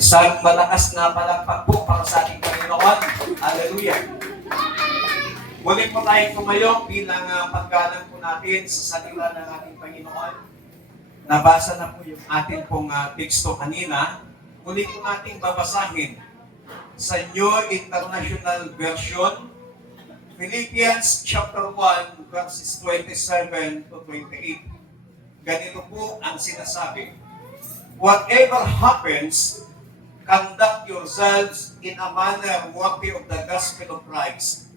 Isang malakas na palakpak po para sa ating Panginoon. Hallelujah. Muli po tayong tumayo bilang paggalang po natin sa salita ng ating Panginoon. Nabasa na po yung ating pong teksto kanina. Muli po nating babasahin sa New International Version, Philippians chapter 1, verses 27 to 28. Ganito po ang sinasabi. Whatever happens, conduct yourselves in a manner worthy of the gospel of Christ.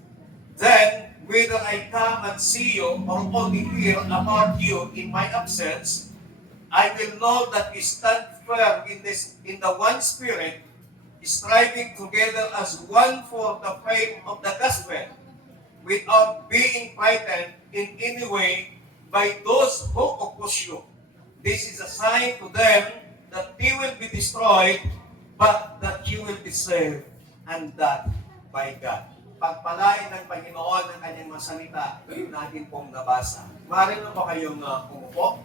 Then, whether I come and see you or only hear about you in my absence, I will know that we stand firm in the one spirit, striving together as one for the faith of the gospel, without being frightened in any way by those who oppose you. This is a sign to them that they will be destroyed, but that you will be saved, and that by God. Pagpalain ng Panginoon ang kanyang mga salita natin pong nabasa. Maaari na ba kayong umupo?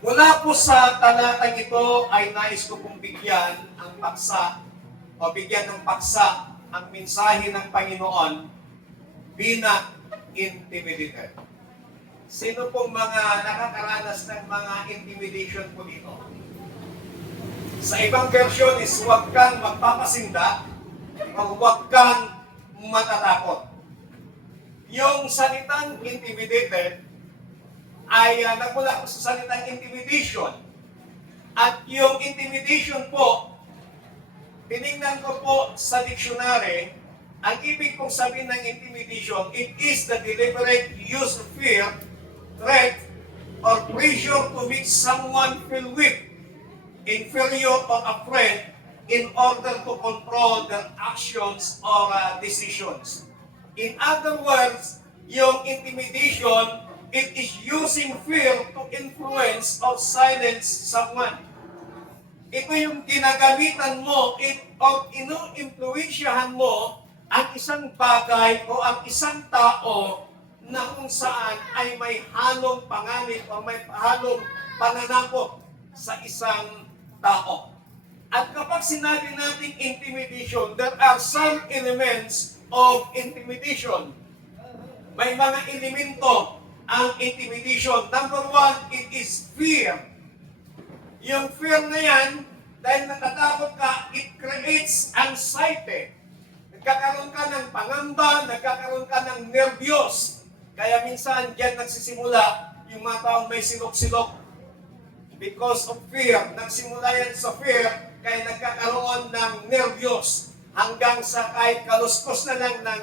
Mula po sa talatang ito ay nais ko pong bigyan ang paksa o bigyan ng paksa ang mensahe ng Panginoon, be not intimidated. Sino pong mga nakakaranas ng mga intimidation po dito? Sa ibang version is huwag kang magpapasinda o huwag kang matatakot. Yung salitang intimidated ay nagmula po sa salitang intimidation. At yung intimidation po, tinignan ko po sa dictionary, ang ibig pong sabihin ng intimidation, it is the deliberate use of fear, threat, or pressure to make someone feel weak, inferior, or afraid in order to control their actions or decisions. In other words, yung intimidation, it is using fear to influence or silence someone. Ito yung ginagamitan mo o inu-influensyahan mo ang isang bagay o ang isang tao na kung saan ay may halong panganib o may halong pananakot sa isang tao. At kapag sinabi natin intimidation, there are some elements of intimidation. May mga elemento ang intimidation. Number one, it is fear. Yung fear na yan, dahil natatakot ka, it creates anxiety. Nagkakaroon ka ng pangamba, nagkakaroon ka ng nervyos. Kaya minsan, dyan nagsisimula yung mga taong may silok-silok. Because of fear. Nagsimula yan sa fear, kaya nagkakaroon ng nervyos. Hanggang sa kahit kaluskos na lang ng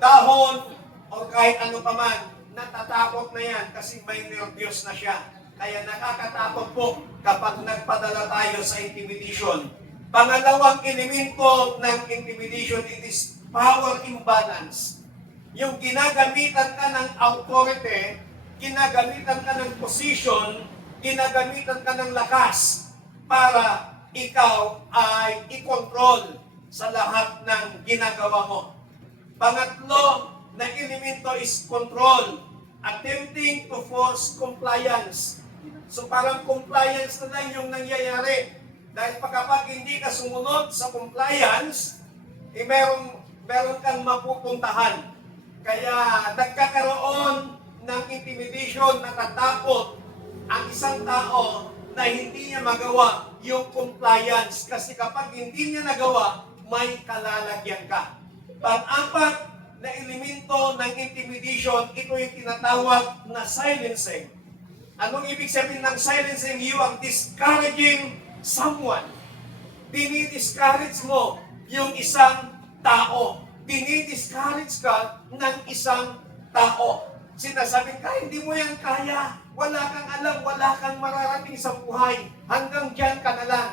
dahon o kahit ano pa man, natatakot na yan kasi may nervyos na siya. Kaya nakakatakot po kapag nagpadala tayo sa intimidation. Pangalawang elemento ng intimidation, it is power imbalance. Yung ginagamitan ka ng authority, ginagamitan ka ng position, ginagamitan ka ng lakas para ikaw ay i-control sa lahat ng ginagawa mo. Pangatlo na elemento is control, attempting to force compliance. So parang compliance na lang yung nangyayari. Dahil kapag hindi ka sumunod sa compliance, meron kang mapupuntahan. Kaya nagkakaroon ng intimidation, natatakot ang isang tao na hindi niya magawa yung compliance. Kasi kapag hindi niya nagawa, may kalalagyan ka. Pang-apat na elemento ng intimidation, ito yung tinatawag na silencing. Anong ibig sabihin ng silencing? You are discouraging someone. Dinidiscourage mo yung isang tao. Dinidiscourage ka ng isang tao. Sinasabing ka, hindi mo yan kaya. Wala kang alam, wala kang mararating sa buhay. Hanggang dyan ka na lang.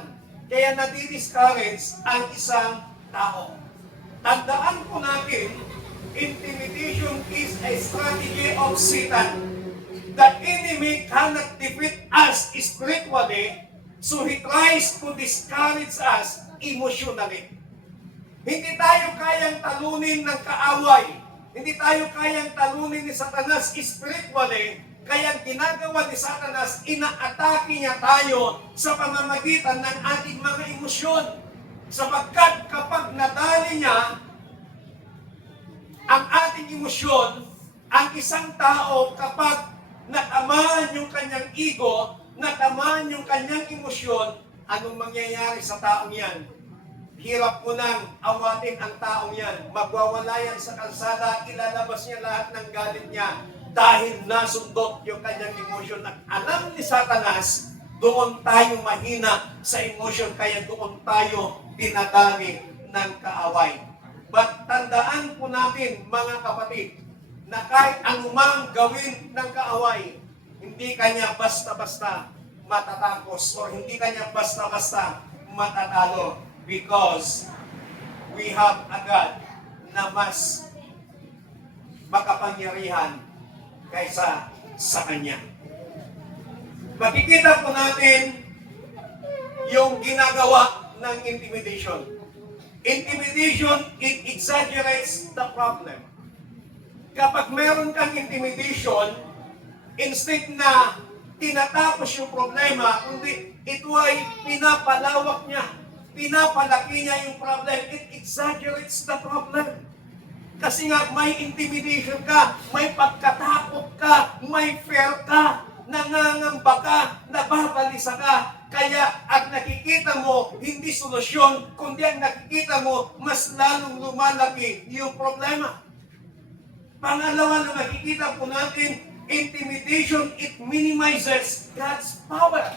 Kaya nadidiscourage ang isang tao. Tandaan po natin, intimidation is a strategy of Satan. The enemy cannot defeat us spiritually, so he tries to discourage us emotionally. Hindi tayo kayang talunin ng kaaway. Hindi tayo kayang talunin ni Satanas spiritually Kaya ginagawa ni Satanas, inaatake niya tayo sa pamamagitan ng ating mga emosyon. Sapagkat kapag nadali niya ang ating emosyon, ang isang tao kapag natamaan yung kanyang ego, natamaan yung kanyang emosyon, anong mangyayari sa taong yan? Hirap mo nang awatin ang taong yan. Magwawala yan sa kalsada, ilalabas niya lahat ng galit niya dahil nasundot yung kanyang emosyon. At alam ni Satanas, doon tayo mahina sa emosyon, kaya doon tayo dinadami ng kaaway. But tandaan po natin, mga kapatid, na kahit anumang gawin ng kaaway, hindi kanya basta-basta matatakos o hindi kanya basta-basta matatalo because we have a God na mas makapangyarihan kaysa sa Kanya. Makikita po natin yung ginagawa ng intimidation. Intimidation, it exaggerates the problem. Kapag meron kang intimidation, instead na tinatapos yung problema, kundi ito ay pinapalawak niya, pinapalaki niya yung problem, it exaggerates the problem. Kasi nga may intimidation ka, may pagkatakot ka, may fear ka, nangangamba ka, nababalisa ka. Kaya ang nakikita mo, hindi solusyon, kundi ang nakikita mo, mas lalong lumalaki yung problema. Pangalawa na makikita po natin, intimidation, it minimizes God's power.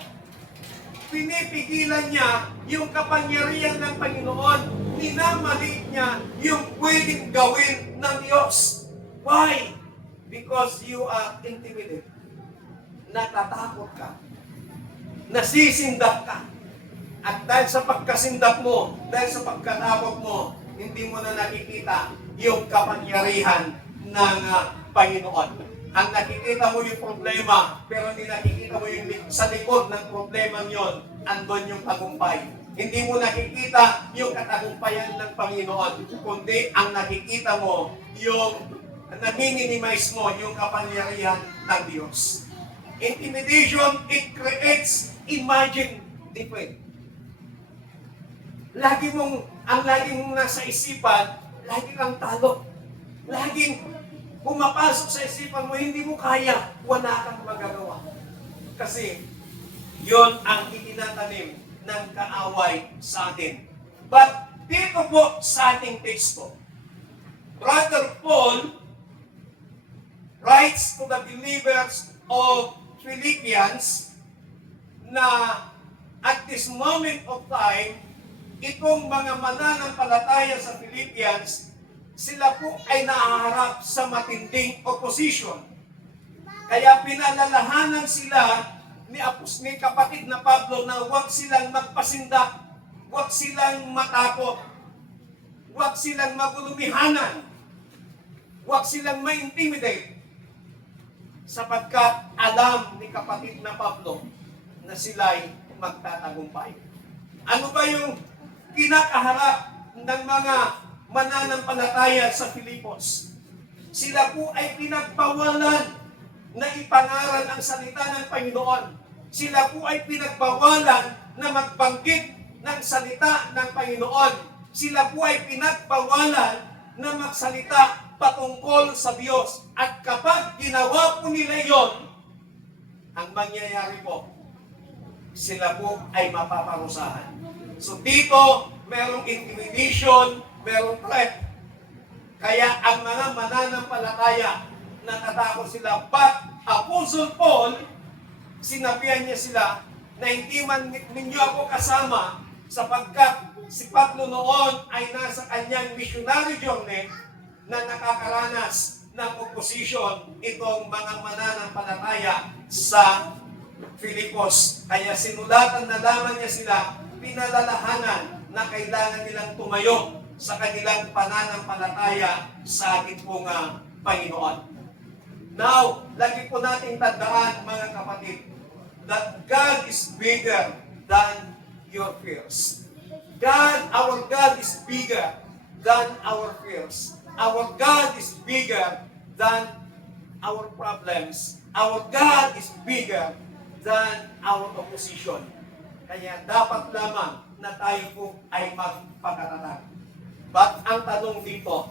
Pinipigilan niya yung kapangyarihan ng Panginoon. Minamaliit niya yung pwedeng gawin ng Diyos. Why? Because you are intimidated. Natatakot ka. Nasisindap ka. At dahil sa pagkasindap mo, dahil sa pagkatakot mo, hindi mo na nakikita yung kapangyarihan ng Panginoon. Ang nakikita mo yung problema, pero hindi nakikita mo yung sa likod ng problema yon, andon yung tagumpay. Hindi mo nakikita yung katagumpayan ng Panginoon, kundi ang nakikita mo yung nami-minimize mo yung kapangyarihan ng Diyos. Intimidation, it creates imagine defeat. Ang laging nasa isipan, lagi kang talo. Laging pumapasok sa isipan mo, hindi mo kaya, wala kang magagawa. Kasi, yon ang itinatanim ng kaaway sa atin. But, dito po sa ating teksto, Brother Paul writes to the believers of Philippians na at this moment of time, itong mga mananampalataya sa Philippians, sila po ay nahaharap sa matinding opposition. Kaya pinalalahanan sila ni kapatid na Pablo na huwag silang magpasindak, huwag silang matakot, huwag silang magulumihanan, huwag silang ma-intimidate, sapagkat alam ni kapatid na Pablo na sila'y magtatagumpay. Ano ba yung kinakaharap ng mga mananampalataya sa Filipos? Sila po ay pinagbawalan na ipangaral ang salita ng Panginoon. Sila po ay pinagbawalan na magbanggit ng salita ng Panginoon. Sila po ay pinagbawalan na magsalita patungkol sa Diyos. At kapag ginawa po nila yon, ang mangyayari po, sila po ay mapaparusahan. So dito, merong intimidation, merong threat. Kaya ang mga mananampalataya, natatakot sila. But Apostle Paul, sinabihan niya sila na hindi man ninyo ako kasama sapagkat si Pablo noon ay nasa kanyang missionary journey na nakakaranas ng opposition itong mga mananampalataya sa Filipos. Kaya sinulatan na lamang niya sila, pinalalahanan na kailangan nilang tumayo sa kanilang pananampalataya sa ating pong Panginoon. Now, lagi po nating tandaan, mga kapatid, that God is bigger than your fears. Our God is bigger than our fears. Our God is bigger than our problems Our God is bigger than our opposition. Kaya dapat lamang na tayo po ay magpakatatag. But ang tanong dito,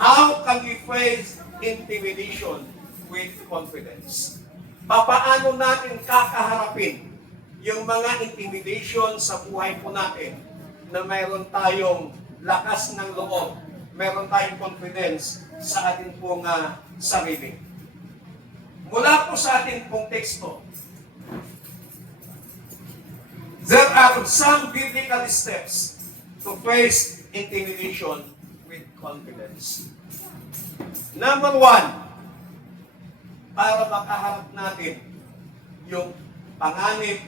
how can we face intimidation with confidence? Paano natin kakaharapin yung mga intimidation sa buhay po natin na mayroon tayong lakas ng loob, mayroon tayong confidence sa ating pong sarili. Mula po sa ating pong teksto, there are some biblical steps to face intimidation with confidence. Number 1, para makaharap natin yung panganib,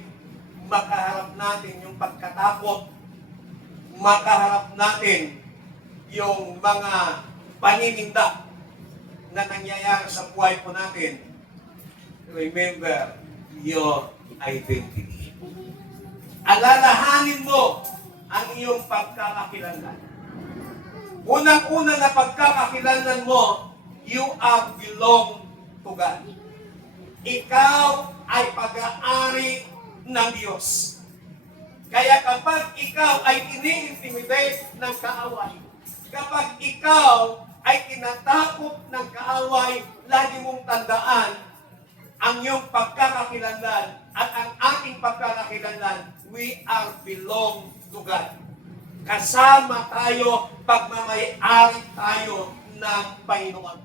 makaharap natin yung pagkatakot, makaharap natin yung mga panininda na nangyayari sa buhay po natin. Remember your identity. Alalahanin mo ang iyong pagkakakilanlan. Unang-una na pagkakakilanlan mo, you are belong to God. Ikaw ay pag-aari ng Diyos. Kaya kapag ikaw ay ini-intimidate ng kaaway, kapag ikaw ay tinatakot ng kaaway, lagi mong tandaan ang iyong pagkakakilanlan at ang ating pagkakakilanlan, we are belong to God. Kasama tayo, pagmamay-ari tayo ng Panginoon.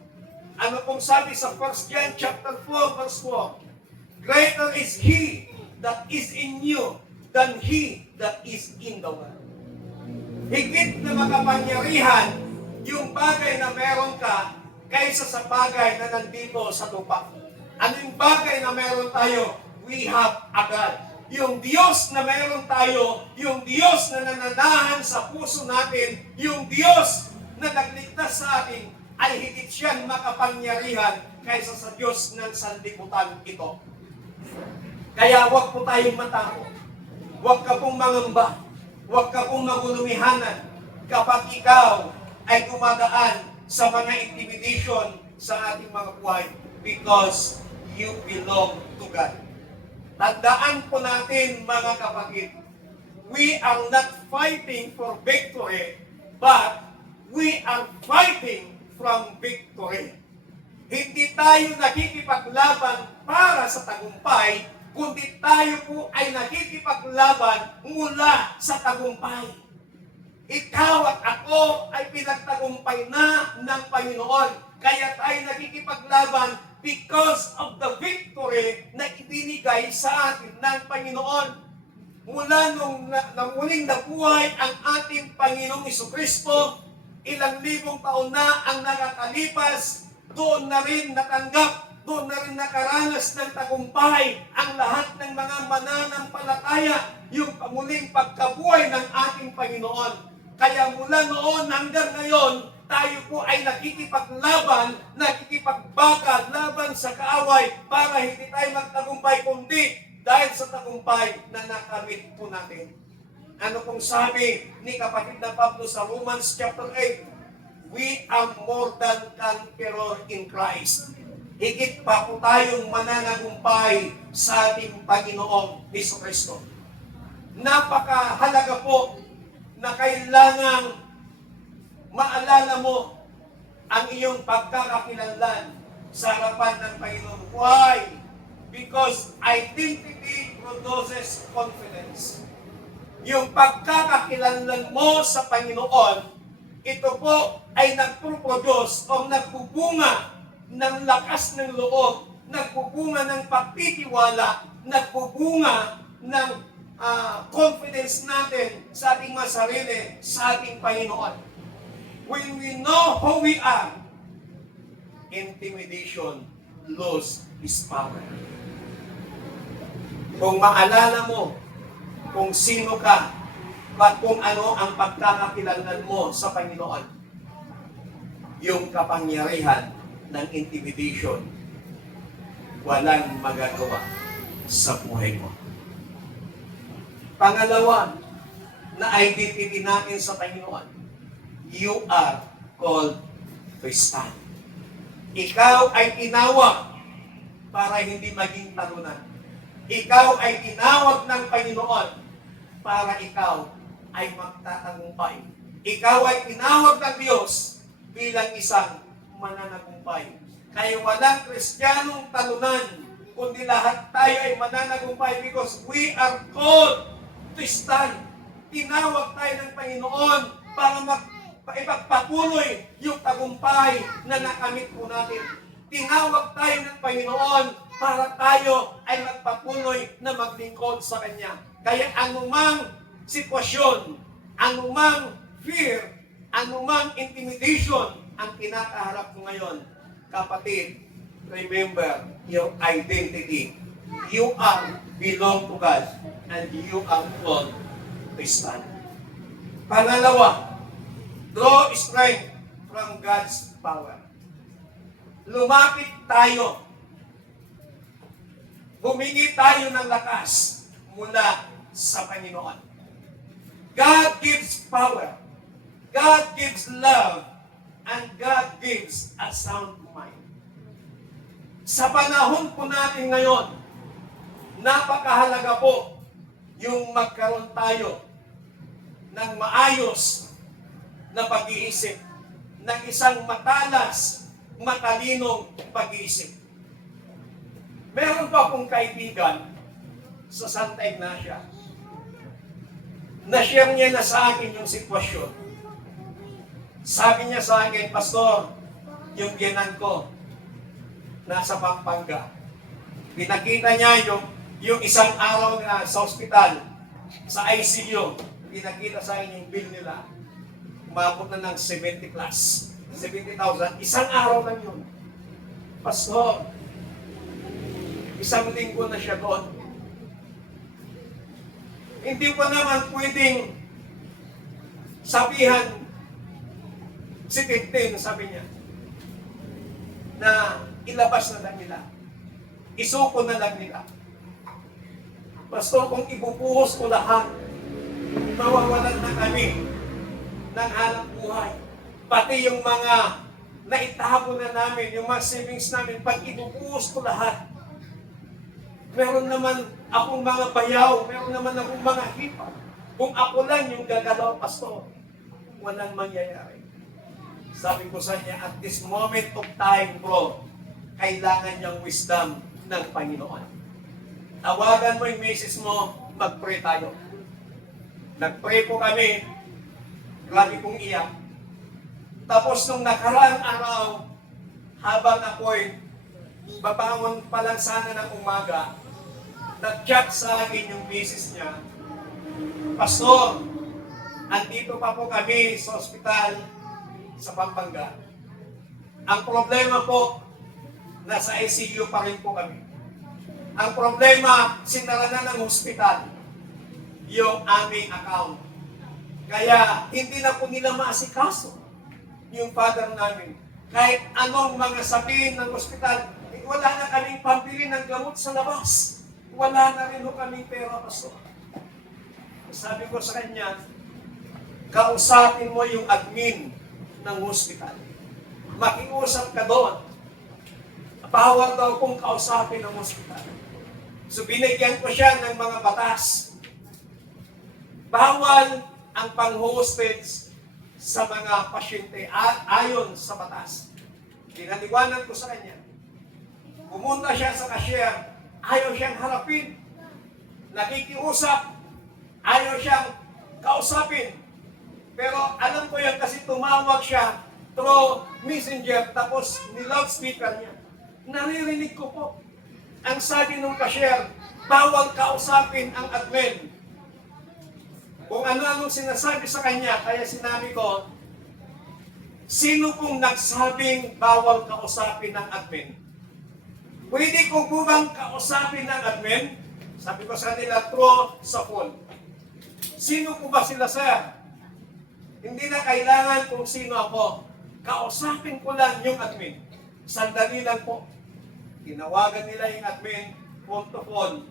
Ano pong sabi sa 1 John chapter 4, verse 4? Greater is He that is in you than he that is in the world. Higit na makapangyarihan yung bagay na meron ka kaysa sa bagay na nandito sa lupa. Ano yung bagay na meron tayo? We have a God. Yung Diyos na meron tayo, yung Diyos na nananahan sa puso natin, yung Diyos na nagligtas sa atin, ay higit siyang makapangyarihan kaysa sa Diyos ng sanlibutan ito. Kaya huwag po tayong matakot. Huwag ka pong mangamba. Huwag ka pong magulumihanan kapag ikaw ay dumadaan sa mga intimidation sa ating mga buhay because you belong to God. Tandaan po natin mga kapatid, we are not fighting for victory, but we are fighting from victory. Hindi tayo nakikipaglaban para sa tagumpay, kundi tayo po ay nakikipaglaban mula sa tagumpay. Ikaw at ako ay pinagtagumpay na ng Panginoon. Kaya tayo nakikipaglaban because of the victory na ibinigay sa atin ng Panginoon. Mula nung muling nabuhay ang ating Panginoong Jesucristo, ilang libong taon na ang nakakalipas, doon na rin natanggap, doon na rin nakaranas ng tagumpay ang lahat ng mga mananampalataya, yung muling pagkabuhay ng ating Panginoon. Kaya mula noon hanggang ngayon, tayo po ay nakikipaglaban, nakikipagbaka laban sa kaaway para hindi tayo magtagumpay, kundi dahil sa tagumpay na nakamit po natin. Ano pong sabi ni kapatid na Pablo sa Romans chapter 8? We are more than conqueror in Christ. Higit pa po tayong mananagumpay sa ating Panginoong Jesucristo. Napakahalaga po na kailangang maalala mo ang iyong pagkakakilanlan sa harapan ng Panginoon. Why? Because identity produces confidence. Yung pagkakakilanlan mo sa Panginoon, ito po ay nagpo-produce o nagbubunga ng lakas ng loob, nagbubunga ng pagtitiwala, nagbubunga ng confidence natin sa ating mga sarili, sa ating Panginoon. When we know who we are, intimidation loses its power. Kung maalala mo kung sino ka, at kung ano ang pagkakakilanlan mo sa Panginoon, yung kapangyarihan ng intimidation, walang magagawa sa buhay mo. Pangalawa, na identity natin sa Panginoon, you are called to stand. Ikaw ay tinawag para hindi maging talunan. Ikaw ay tinawag ng Panginoon para ikaw ay magtatagumpay. Ikaw ay tinawag ng Diyos bilang isang mananagumpay. Kaya walang Kristiyanong talunan, kundi lahat tayo ay mananagumpay because we are called to stand. Tinawag tayo ng Panginoon para ipagpatuloy yung tagumpay na nakamit po natin. Tinawag tayo ng Panginoon para tayo ay magpatuloy na maglingkod sa Kanya. Kaya anumang sitwasyon, anumang fear, anumang intimidation ang kinakaharap mo ngayon, kapatid, remember your identity. You are belong to God and you are called to stand. Pangalawa, draw strength from God's power. Lumapit tayo. Humingi tayo ng lakas mula sa Panginoon. God gives power. God gives love. And God gives a sound mind. Sa panahon po natin ngayon, napakahalaga po yung magkaroon tayo ng maayos na pag-iisip, ng isang matalas, matalinong pag-iisip. Meron pa akong kaibigan sa Santa Ignacia. Na-share niya na sa akin yung sitwasyon. Sabi niya sa akin, Pastor, yung biyenan ko, nasa Pampanga. Pinakita niya yung isang araw na sa ospital, sa ICU, pinakita sa akin yung bill nila. Umabot na ng 70 plus. 70,000. Isang araw lang yun. Pastor, isang linggo na siya doon. Hindi pa naman pwedeng sabihan si Tintin, sabi niya, na ilabas na lang nila. Isuko na lang nila. Pastor, kung ibubuhos ko lahat, mawawalan na kami ng hanap buhay. Pati yung mga naitago na namin, yung mga savings namin, pag ibubuhos ko lahat, meron naman akong mga bayaw, meron naman akong mga hipa. Kung ako lang yung gagalaw, Pastor, walang mangyayari. Sabi ko sa niya, at this moment of time, bro, kailangan niyang wisdom ng Panginoon. Tawagan mo yung message mo, mag-pray tayo. Nag-pray po kami, grabe kong iyak. Tapos nung nakaraang araw, habang ako'y babangon pa lang sana ng umaga, nag-chat sa akin yung message niya, Pastor, andito pa po kami sa ospital sa Pampanga. Ang problema po, nasa ICU pa rin po kami. Ang problema, sinara na ng hospital yung aming account. Kaya hindi na po nila maasikaso yung father namin. Kahit anong mga sabihin ng hospital, wala na kaming pambili ng gamot sa labas. Wala na rin ho kaming pera, Pastor. Sabi ko sa kanya, kausapin mo yung admin ng hospital. Makiusap ka doon. Bawal daw kong kausapin ng hospital. So binigyan ko siya ng mga batas. Bawal ang pang-hostage sa mga pasyente ayon sa batas. Pinaliwanag ko sa kanya. Pumunta siya sa cashier, ayaw siyang harapin. Nakikiusap, ayaw siyang kausapin. Pero alam ko yan kasi tumawag siya through messenger tapos ni-loudspeaker niya. Naririnig ko po. Ang sabi ng cashier, bawal kausapin ang admin. Kung ano-anong sinasabi sa kanya, kaya sinabi ko, sino pong nagsabing bawal kausapin ng admin? Pwede ko po bang kausapin ng admin? Sabi ko sa nila, through sa phone. Sino po ba sila, sir? Hindi na kailangan kung sino ako. Kausapin ko lang yung admin. Sandali lang po. Tinawagan nila yung admin, phone to phone.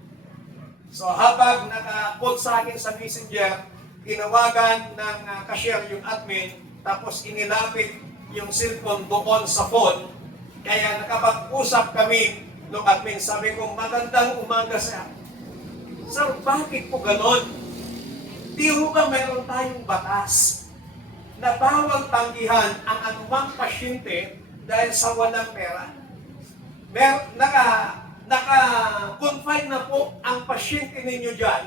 So habang naka-call sa akin sa messenger, tinawagan ng cashier yung admin, tapos inilapit yung cellphone doon sa phone. Kaya nakapag-usap kami Look at me, sabi ko, magandang umaga, sir. Sir, bakit po ganon? Di ho ba mayroon tayong batas na bawal tanggihan ang anumang pasyente dahil sa walang pera? Naka-confine na po ang pasyente ninyo dyan,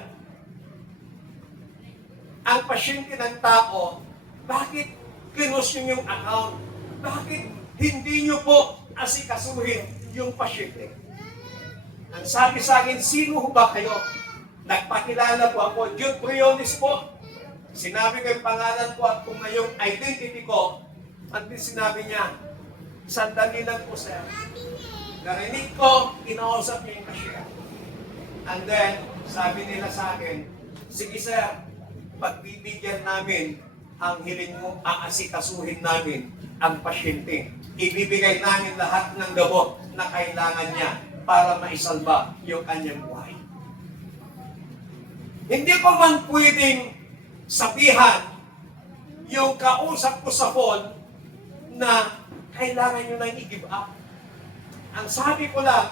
ang pasyente ng tao, bakit close nyo yung account? Bakit hindi nyo po asikasuhin yung pasyente? Ang sabi sa akin, sino ho ba kayo? Nagpakilala po ako, Jude Briones po. Sinabi ko yung pangalan ko at kung ngayong identity ko, at sinabi niya, sandali lang po, sir. Narinig ko, kinausap niya yung cashier. And then, sabi nila sa akin, sige sir, pagbibigyan namin ang hiling mo, aasikasuhin namin ang pasyente. Ibibigay namin lahat ng gamot na kailangan niya para maisalba yung kanyang buhay. Hindi ko man pwedeng sabihan yung kausap ko sa phone na kailangan nyo na i-give up. Ang sabi ko lang,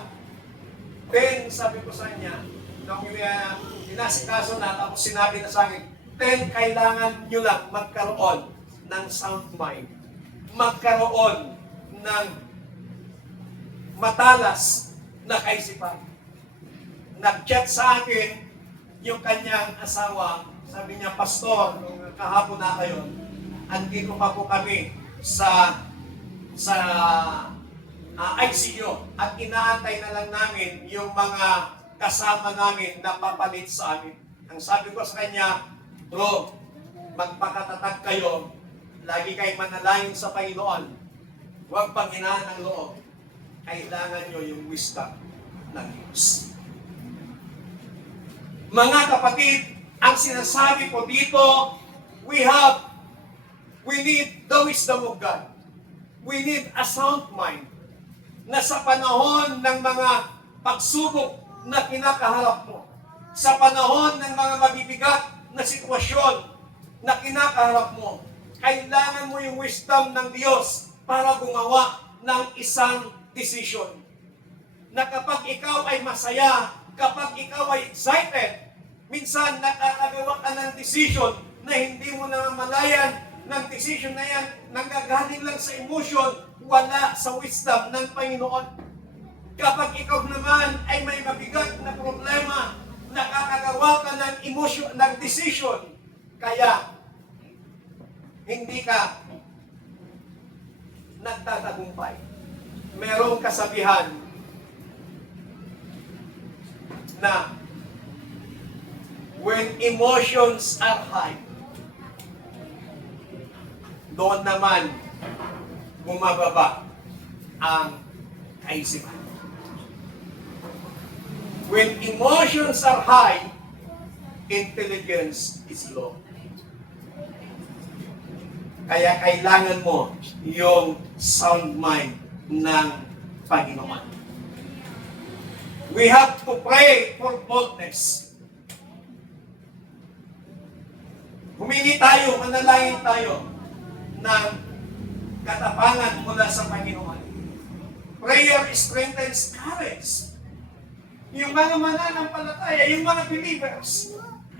then sabi ko sa kanya, nung inasikaso na, tapos sinabi na sa akin, then kailangan nyo lang magkaroon ng sound mind. Magkaroon ng matalas na kaisipan. Nag-chat sa akin yung kanyang asawa, sabi niya, Pastor, nung kahapon na kayo, andito pa po kami sa ICU at inaantay na lang namin yung mga kasama namin na papalit sa amin. Ang sabi ko sa kanya, bro, magpakatatag kayo, lagi kayo manalangin sa Panginoon, huwag panghinaan ng loob. Kailangan nyo yung wisdom ng Diyos. Mga kapatid, ang sinasabi ko dito, we need the wisdom of God. We need a sound mind na sa panahon ng mga pagsubok na kinakaharap mo, sa panahon ng mga mabibigat na sitwasyon na kinakaharap mo, kailangan mo yung wisdom ng Diyos para gumawa ng isang decision. Na kapag ikaw ay masaya, kapag ikaw ay excited, minsan nakakagawa ka ng decision na hindi mo namamalayan ng decision na yan, nanggagaling lang sa emotion, wala sa wisdom ng Panginoon. Kapag ikaw naman ay may mabigat na problema, nakakagawa ka ng emotion, ng decision, kaya hindi ka nagtatagumpay. Merong kasabihan na when emotions are high, doon naman bumababa ang kaisipan. When emotions are high, intelligence is low. Kaya kailangan mo yung sound mind ng Panginoon. We have to pray for boldness. Humingi tayo, manalangin tayo ng katapangan mula sa Panginoon. Prayer strengthens courage. Yung mga mananampalataya, yung mga believers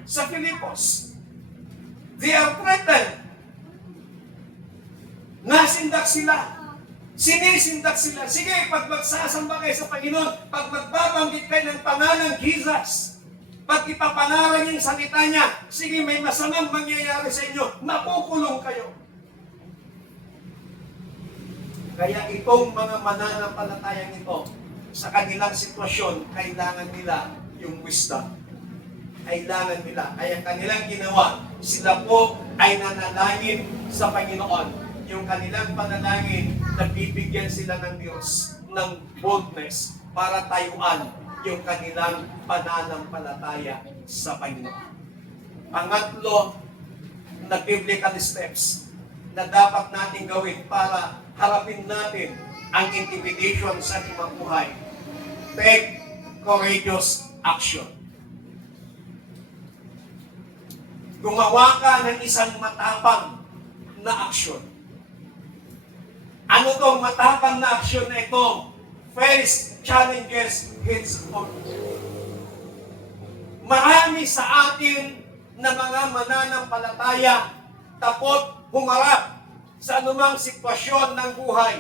sa Filipos, they are threatened. Nasindak sila. Sinisindak sila. Sige, pag magsasamba kayo sa Panginoon, pag magbabanggit kayo ng pangalan ng Jesus, pag ipapanaran yung salita niya, sige, may masamang mangyayari sa inyo, makukulong kayo. Kaya itong mga mananampalatayang ito, sa kanilang sitwasyon, kailangan nila yung wisdom. Kailangan nila. Kaya kanilang ginawa, sila po ay nanalangin sa Panginoon. Yung kanilang panalangin, nabibigyan sila ng Diyos ng boldness para tayuan yung kanilang pananampalataya sa Panginoon. Pangatlo, na biblical steps na dapat natin gawin para harapin natin ang intimidation sa ating buhay. Take courageous action. Gumawa ka ng isang matapang na aksyon. Ano tong matapang na aksyon na ito? First, challenges henceforth. Marami sa atin na mga mananampalataya takot humarap sa anumang sitwasyon ng buhay.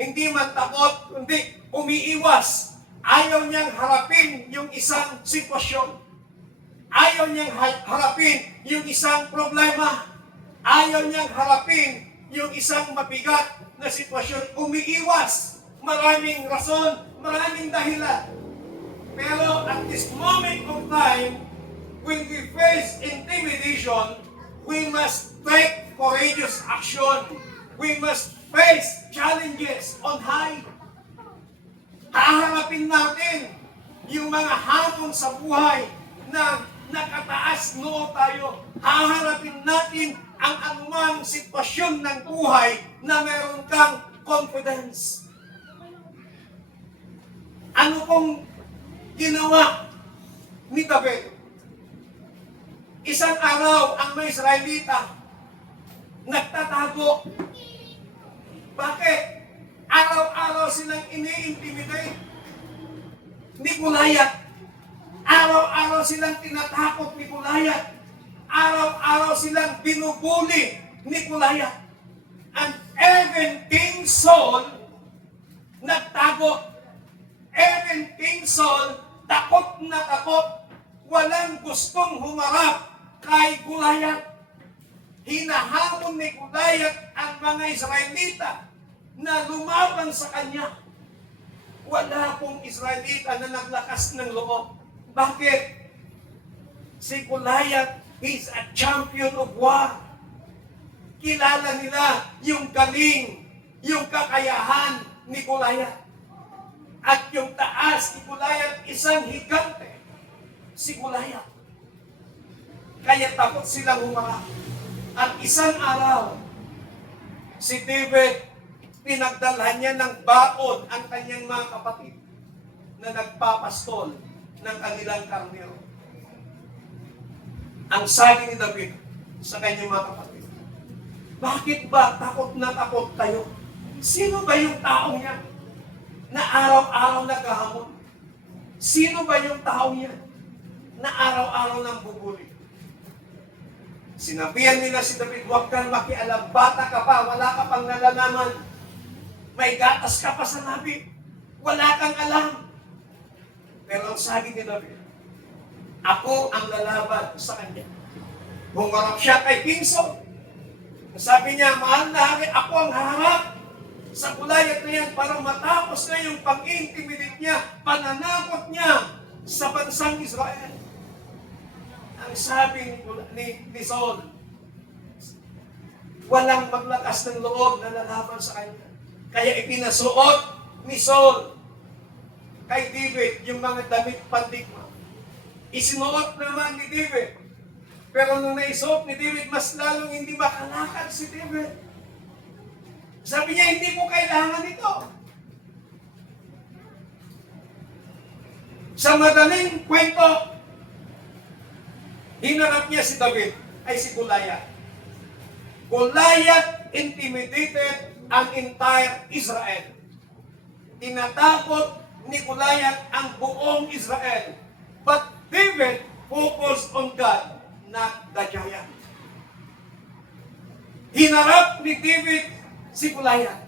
Hindi man takot, kundi umiiwas. Ayaw niyang harapin yung isang sitwasyon. Ayaw niyang harapin yung isang problema. Ayaw niyang harapin yung isang mabigat na sitwasyon. Umiiwas. Maraming rason, maraming dahilan. Pero at this moment of time, when we face intimidation, we must take courageous action. We must face challenges on high. Haharapin natin yung mga hamon sa buhay na nakataas noo tayo. Haharapin natin ang anumang sitwasyon ng buhay na meron kang confidence. Ano pong ginawa ni David? Isang araw ang mga Israelita nagtatago. Bakit? Araw-araw silang ini-intimidate ni Goliath. Araw-araw silang tinatakot ni Goliath. Araw-araw silang binubuli ni Goliath. And even King Saul nagtago. Even King Saul takot na takot. Walang gustong humarap kay Goliath. Hinahamon ni Goliath ang mga Israelita na lumaban sa kanya. Wala pong Israelita na naglakas ng loob. Bakit? Si Goliath is a champion of war. Kilala nila yung galing, yung kakayahan ni Goliath. At yung taas ni Goliath, isang higante. Si Goliath. Kaya takot silang humarap. At isang araw, si David, pinagdalhan niya ng baon ang kanyang mga kapatid na nagpapastol ng kanilang karnero. Ang sabi ni David sa kanyang mga kapatid, bakit ba takot na takot kayo? Sino ba yung taong yan na araw-araw naghahamon? Sino ba yung taong yan na araw-araw nang bubuli? Sinabihan nila si David, huwag kang makialam, bata ka pa, wala ka pang nalalaman. May gatas ka pa sa labi. Wala kang alam. Pero ang sabi ni David, ako ang lalaban sa kanya. Humarap siya kay King Saul. Sabi niya, mahal na hari, ako ang haharap sa Goliath na yan para matapos na yung pag-intimidate niya, pananakot niya sa bansang Israel. Ang sabi ni Saul, walang maglakas ng loob na lalaban sa kanya. Kaya ipinasuot ni Saul kay David yung mga damit pandigma. Isinuot naman ni David. Pero nung naisuot ni David, mas lalong hindi makalakad si David. Sabi niya, hindi ko kailangan ito. Sa madaling kwento, hinarap niya si David ay si Goliath. Goliath intimidated ang entire Israel. Tinatakot ni Goliath ang buong Israel. But David focused on God, not the giant. Hinarap ni David si Goliath.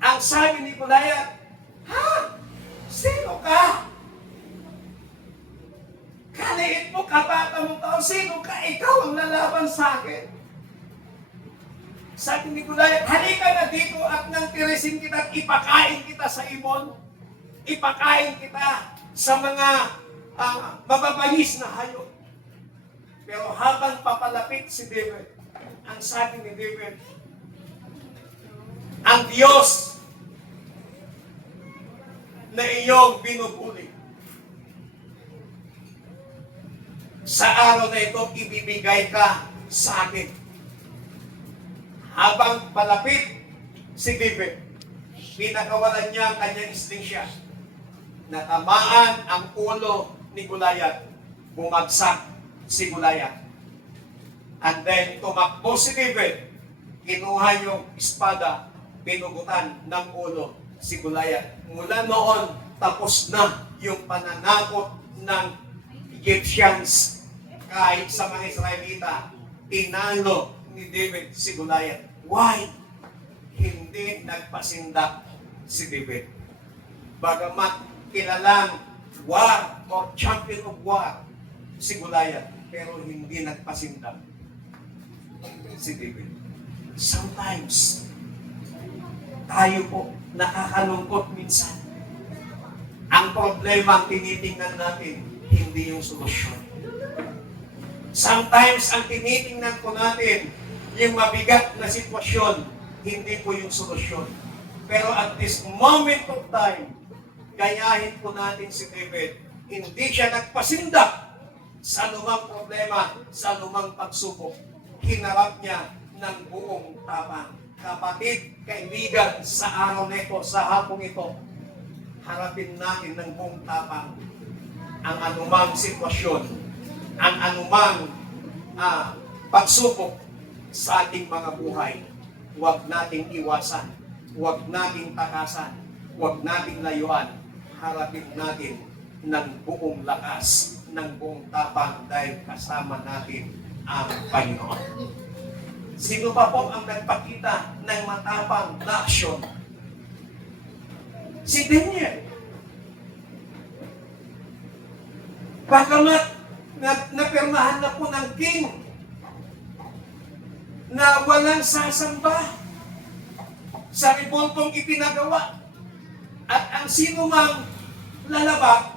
Ang sabi ni Goliath, ha? Sino ka? Kaliit mo, kabata mo tao, sino ka? Ikaw ang lalaban sa akin. Sabi ni Goliath, halika na dito at nang tirisin kita at ipakain kita sa ibon. Ipakain kita sa mga mababahis na hayop. Pero habang papalapit si David, ang sabi ni David, ang Diyos na iyong binubuli, sa araw na ito, ibibigay ka sa akin. Habang palapit si David, pinakawalan niya ang kanyang istingsya. Natamaan ang ulo ni Goliath. Bumagsak si Goliath. And then, tumakbo si David. Kinuha yung espada, pinugutan ng ulo si Goliath. Mula noon, tapos na yung pananakot ng Egyptians. Kahit sa mga Israelita, tinalo ni David si Goliath. Why? Hindi nagpasindak si David. Bagamat kilalang war or champion of war si Goliath, pero hindi nagpasindak si David. Sometimes, tayo po nakakalungkot minsan. Ang problema ang tinitingnan natin, hindi yung solusyon. Sometimes, ang tinitingnan po natin, yung mabigat na sitwasyon, hindi po yung solusyon. Pero at this moment of time, gayahin po natin si David, hindi siya nagpasindak sa lumang problema, sa lumang pagsubok. Hinarap niya ng buong tapang. Kapatid, kaibigan, sa araw na ito, sa hapong ito, harapin natin ng buong tapang ang anumang sitwasyon, ang anumang pagsubok sa ating mga buhay. Huwag nating iwasan, huwag nating takasan, huwag nating layuan. Harapin natin ng buong lakas, ng buong tapang dahil kasama natin ang Panginoon. Sino pa po ang nagpakita ng matapang na aksyon? Si Daniel. Bagamat napirmahan na po ng king na walang sasamba sa ribultong ipinagawa at ang sino mang lalabag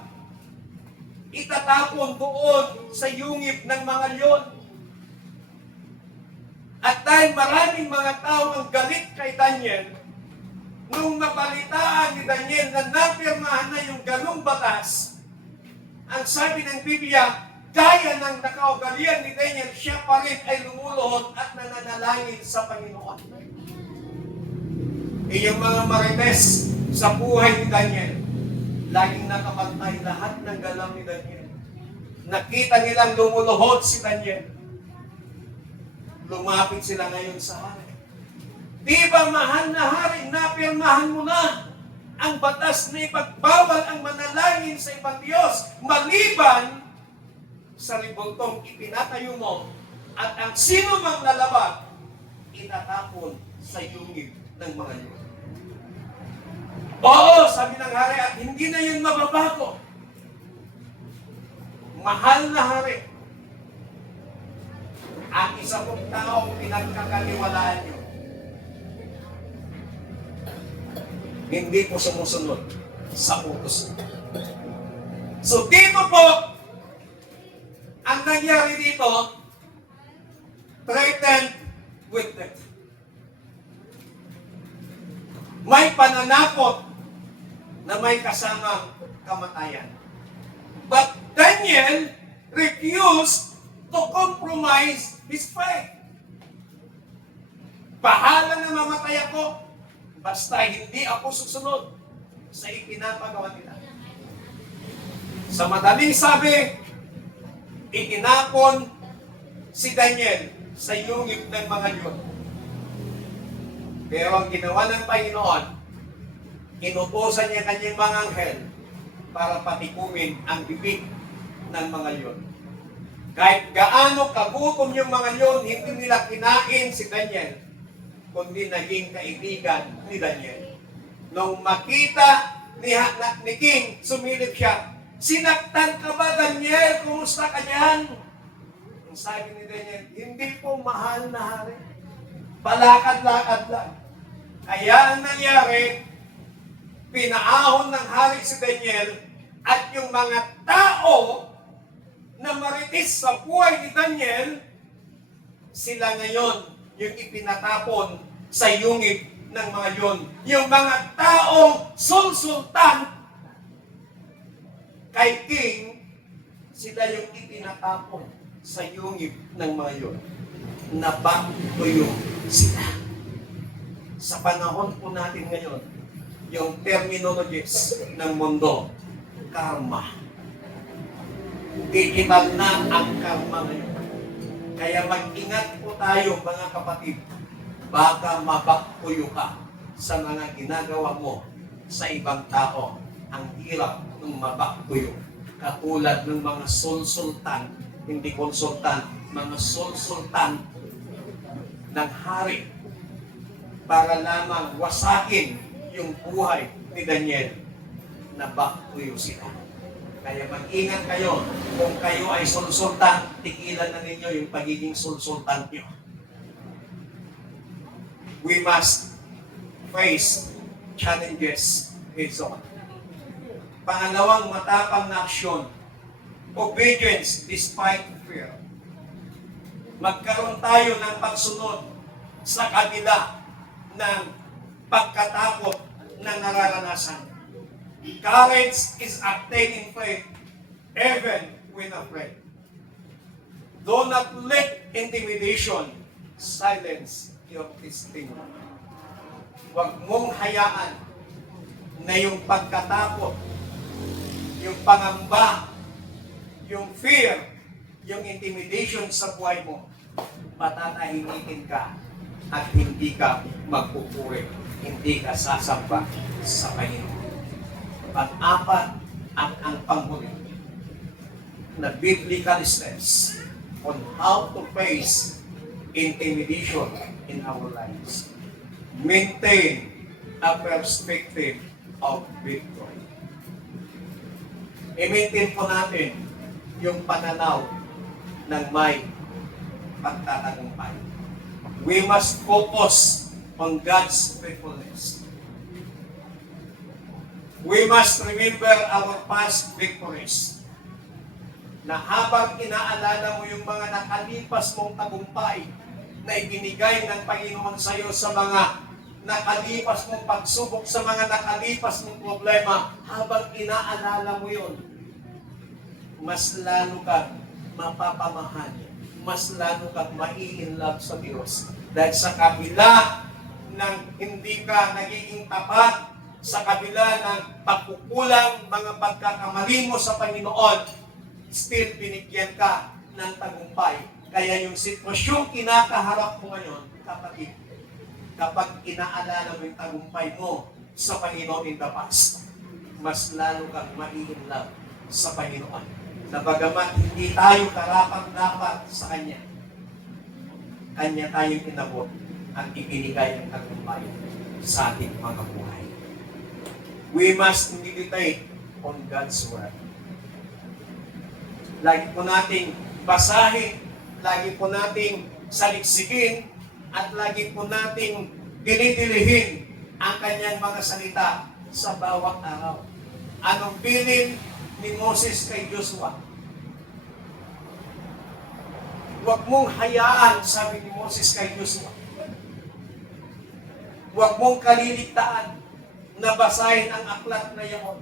itatapon doon sa yungib ng mga leon. At dahil maraming mga tao ang galit kay Daniel, nung mabalitaan ni Daniel na napirmahan na yung ganung batas, ang sabi ng Biblia, gaya ng nakaugalian ni Daniel, siya pa rin ay lumuluhod at nananalangin sa Panginoon. Yung mga marites sa buhay ni Daniel, laging nakapantay lahat ng galaw ni Daniel. Nakita nilang lumuluhod si Daniel. Lumapit sila ngayon sa hari. Di ba mahal na hari, napirmahan mo na ang batas na ipagbawal ang manalangin sa ibang Diyos maliban sa ribultong ipinatayo mo at ang sino mang lalabag itatapon sa yungib ng mga yun. Oo, sabi ng hari, at hindi na yun mababago. Mahal na hari, ang isa pong taong pinagkakaniwalaan nyo, hindi po sumusunod sa utos. So dito po, ang nangyari dito, threatened with death. May pananakot na may kasamang kamatayan. But Daniel refused to compromise his faith. Bahala na mamatay ako, basta hindi ako susunod sa ipinapagawa nila. Sa madaling sabi, itinapon si Daniel sa yungib ng mga yun. Pero ang ginawa ng Panginoon, inutusan niya kanyang mga anghel para patikumin ang bibig ng mga yun. Kahit gaano kagutom yung mga yun, hindi nila kinain si Daniel, kundi naging kaibigan ni Daniel. Nung makita ni King, sumilip siya, "Sinaktan ka ba, Daniel? Kumusta ka niyan?" Ang sabi ni Daniel, "Hindi po, mahal na hari. Palakad-lakad lang." Kaya ang nangyari, pinaahon ng hari si Daniel at yung mga tao na maritis sa buhay ni Daniel, sila ngayon yung ipinatapon sa yungib ng mga yun. Yung mga taong sulsultan kay King, sila yung ipinatapon sa yungib ng mga yun. Nabakuyo sila. Sa panahon po natin ngayon, yung terminologies ng mundo, karma. Digital na ang karma ngayon. Kaya mag-ingat po tayo mga kapatid. Baka mabakuyo ka sa mga ginagawa mo sa ibang tao. Ang hirap ng mabaktuyo. Katulad ng mga sulsultan, hindi konsultan, mga sulsultan ng hari para lamang wasakin yung buhay ni Daniel. Nabaktuyo sila. Kaya mag-ingat kayo. Kung kayo ay sulsultan, tigilan na ninyo yung pagiging sulsultan nyo. We must face challenges heads on. Pangalawang matapang na aksyon, obedience despite fear. Magkaroon tayo ng pagsunod sa kabila ng pagkatakot na nararanasan. Courage is obtained in faith, even when afraid. Do not let intimidation silence your testimony. Huwag mong hayaan na yung pagkatakot, yung pangamba, yung fear, yung intimidation sa buhay mo, patatahimikin ka at hindi ka magpupuri, hindi ka sasamba sa Panginoon. Pang-apat at ang panghuli na biblical steps on how to face intimidation in our lives. Maintain a perspective of victory. I-maintain po natin yung pananaw ng may pagtatagumpay. We must focus on God's faithfulness. We must remember our past victories. Na habang inaalala mo yung mga nakalipas mong tagumpay na ibinigay ng Panginoon sa iyo sa mga nakalipas mong pagsubok, sa mga nakalipas mong problema, habang inaalala mo yun, mas lalo kang mapapamahal, mas lalo kang mai-inlove sa Diyos. Dahil sa kabila ng hindi ka nagiging tapat, sa kabila ng pagkukulang, mga pagkakamali mo sa Panginoon, still binigyan ka ng tagumpay. Kaya yung sitwasyong kinakaharap mo ngayon, kapatid, kapag inaalala mo yung tagumpay mo sa Panginoon in the past, mas lalo kang mai-inlove sa Panginoon. Na bagamat hindi tayo karapat-dapat sa Kanya, Kanya tayong inabot at ibinigay ang tagumpay sa ating mga buhay. We must meditate on God's Word. Lagi po nating basahin, lagi po nating saliksikin, at lagi po nating dinidilihin ang kanyang mga salita sa bawat araw. Anong bilin ni Moses kay Joshua? Huwag mong hayaan, sabi ni Moses kay Joshua. Huwag mong kaliligtaan na basahin ang aklat na iyon.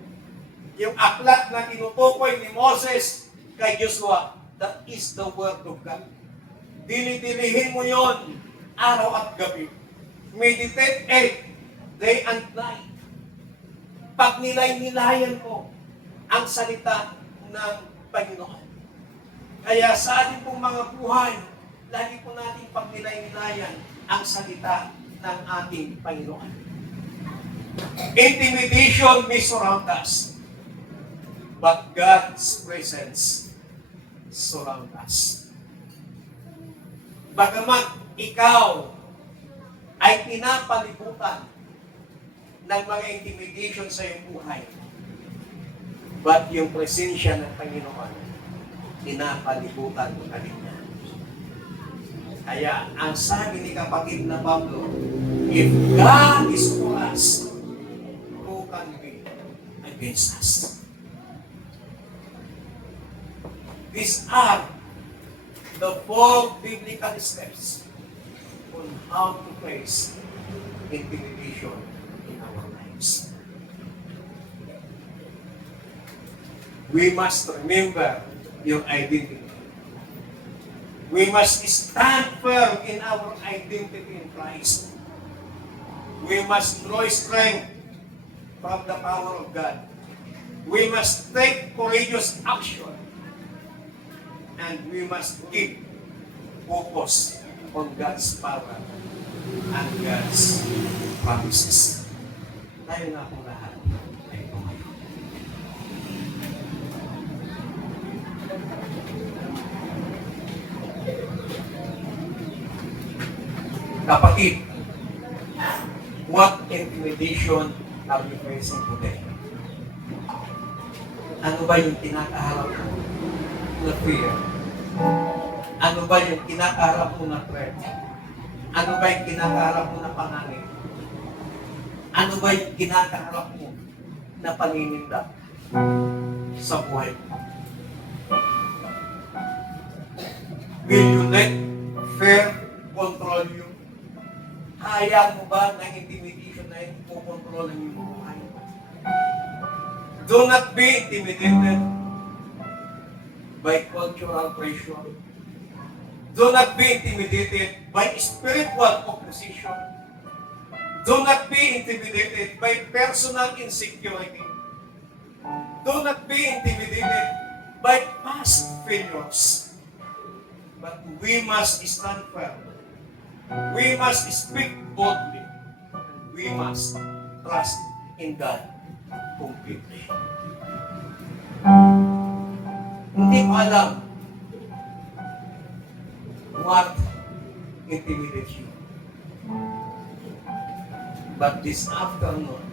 Yung aklat na tinutukoy ni Moses kay Joshua, that is the Word of God. Dinidilihin mo yon araw at gabi. Meditate day and night. Pag nilay-nilayan mo ang salita ng Panginoon. Kaya sa ating pong mga buhay, lagi po natin pagnilay-nilayan ang salita ng ating Panginoon. Intimidation may surround us, but God's presence surround us. Bagamat ikaw ay pinapalibutan ng mga intimidation sa iyong buhay, but yung presensya ng Panginoon, pinapalibutan mo ka rin niya. Kaya, ang sabi ni kapatid na Pablo, if God is for us, who can be against us? These are the 4 biblical steps on how to face intimidation in our lives. We must remember your identity. We must stand firm in our identity in Christ. We must draw strength from the power of God. We must take courageous action. And we must keep focus on God's power and God's promises. Tayo na po lahat. Kapatid, what intimidation are you facing today? Ano ba yung kinakaharap mo na fear? Ano ba yung kinakaharap mo na threat? Ano ba yung kinakaharap mo na panganib? Ano ba yung kinakaharap mo na panininda sa buhay mo? Will you let fear control you? Kaya mo ba ng intimidation na yun kukontrol ang iyong buhay? Do not be intimidated by cultural pressure. Do not be intimidated by spiritual opposition. Do not be intimidated by personal insecurity. Do not be intimidated by past failures. But we must stand firm. We must speak boldly. And we must trust in God completely. Hindi ko alam what intimidates you. But this afternoon,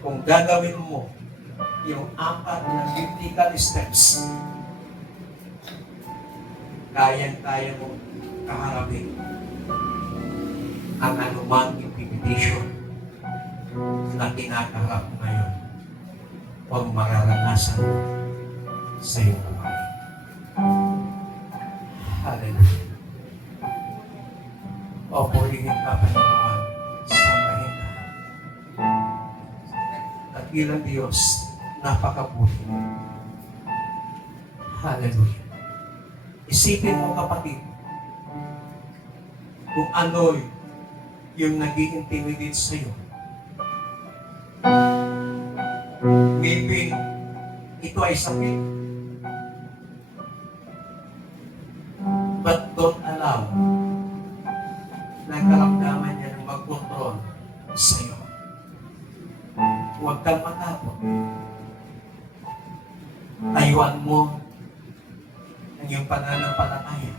kung gagawin mo yung 4 na biblical steps, kayang-kaya mo kaharapin ang anumang intimidation na kinakaharap mo ngayon o mararanasan mo sa iyong buhay. Hallelujah. O purihin ka, Panginoon, sa kahinga. At ilang Diyos, napakabuti mo. Hallelujah. Isipin mo, kapatid, kung ano yung nag-i-intimidate sa'yo. Maybe ito ay sakit. But don't allow na karamdaman niya ng mag-control sa'yo. Huwag kang matakot. Tayuan mo ang iyong pananampalataya.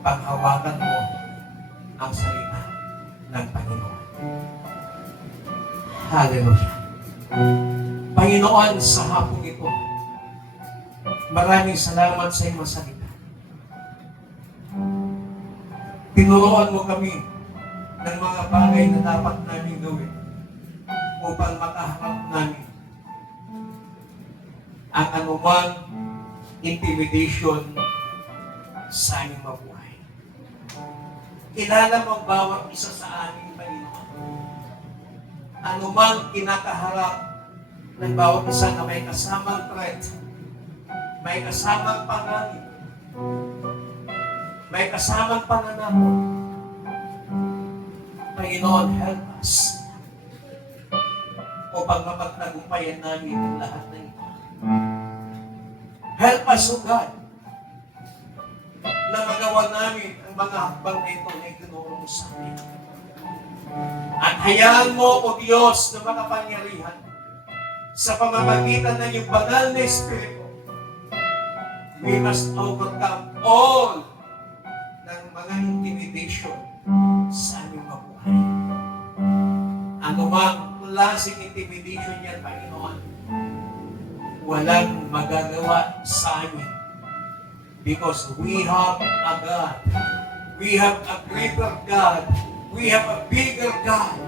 Paghawakan mo ang salita ng Panginoon. Hallelujah. Panginoon, sa hapong ito, maraming salamat sa iyong salita. Tinuruan mo kami ng mga bagay na dapat namin gawin upang makaharap namin ang anumang intimidation sa aming mabuhay. Kilala mo ang bawat isa sa aming Panginoon. Anumang kinakaharap ng bawat isa na may kasamang threat, may kasamang panganib, may kasamang pananakot. Panginoon, help us upang mapagtagumpayan namin ang lahat ng ito. Help us, O God, na magawa namin ang mga hakbang na ito na itinuro mo sa amin. At hayaan mo, O Diyos, na makapangyarihan sa pamamagitan ng iyong banal na Espiritu. We must overcome all ng mga intimidation sa aming mabuhay. Ano mang klaseng intimidation yan, Panginoon, walang magagawa sa amin. Because we have a God. We have a greater God. We have a bigger God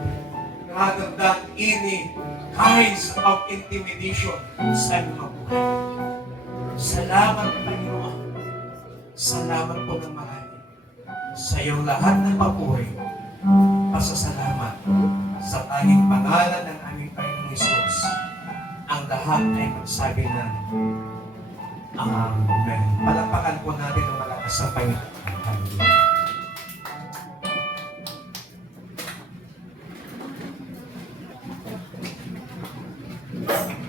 rather than any kinds of intimidation sa aming mabuhay. Salamat, Panginoon. Salamat po ng marami sa iyong lahat ng papuri. Pasasalamat sa tanging pangalan ng aming Panginoong Hesus. Ang lahat ay magsabi ng Amen. Palapakan po natin ang malakas sa Panginoon. Hallelujah.